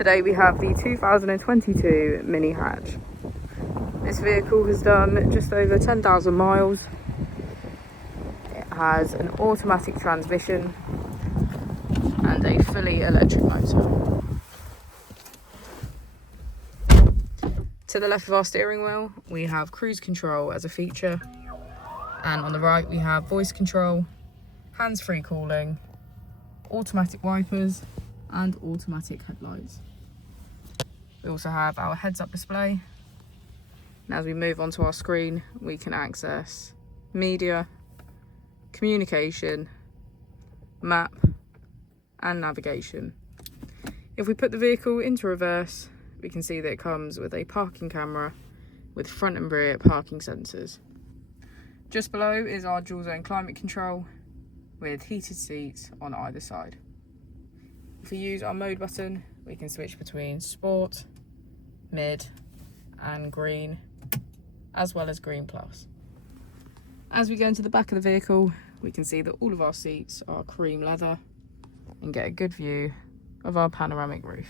Today we have the 2022 Mini Hatch. This vehicle has done just over 10,000 miles. It has an automatic transmission and a fully electric motor. To the left of our steering wheel, we have cruise control as a feature. And on the right, we have voice control, hands-free calling, automatic wipers, and automatic headlights. We also have our heads-up display. And as we move onto our screen, we can access media, communication, map, and navigation. If we put the vehicle into reverse, we can see that it comes with a parking camera with front and rear parking sensors. Just below is our dual zone climate control with heated seats on either side. If we use our mode button, we can switch between sport, mid, and green, as well as green plus. As we go into the back of the vehicle, we can see that all of our seats are cream leather and get a good view of our panoramic roof.